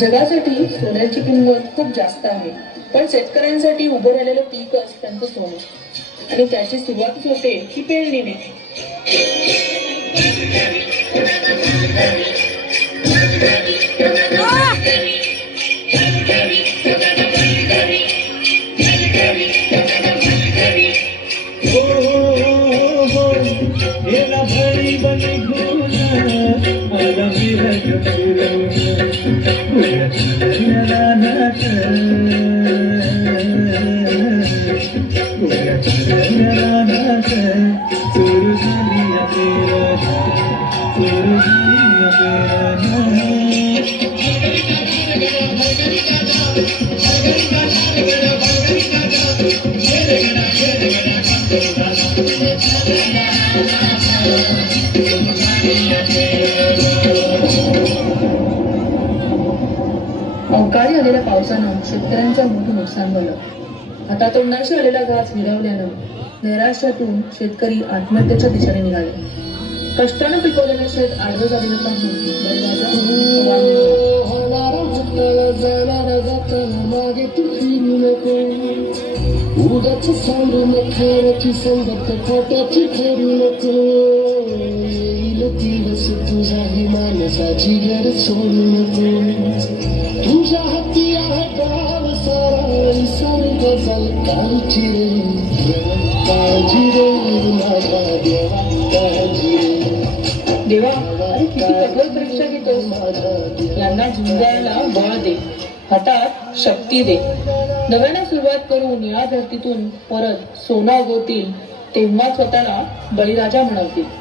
जगासाठी सोन्याची किंमत खूप जास्त आहे, पण शेतकऱ्यांसाठी उभं राहिलेलं पीकच त्यांचं सोनं आणि त्याची सुरुवातच होते की पेरणीने. अवकाळी आलेल्या पावसानं शेतकऱ्यांचं मोठं नुकसान झालं. आता तोंडाशी आलेला घास विरवल्यानं नैराश्यातून शेतकरी आत्महत्येच्या दिशेने निघाले. कष्टानं पिकवलेलं शेत आडवं झालेलं पाहून तुझ्याही मानसाची घर सोडू नको. तुझ्या हाती आहे गाव सारा सर्व काळजी रे काळजी रे माझा देवा काळजी रे देवा, अरे किती कठोर परीक्षा घेतो. यांना झुंजायला बळ दे, हातात शक्ती दे. नव्यानं सुरुवात करून या धरतीतून परत सोना उगवतील, तेव्हा स्वतःला बळीराजा म्हणवतील.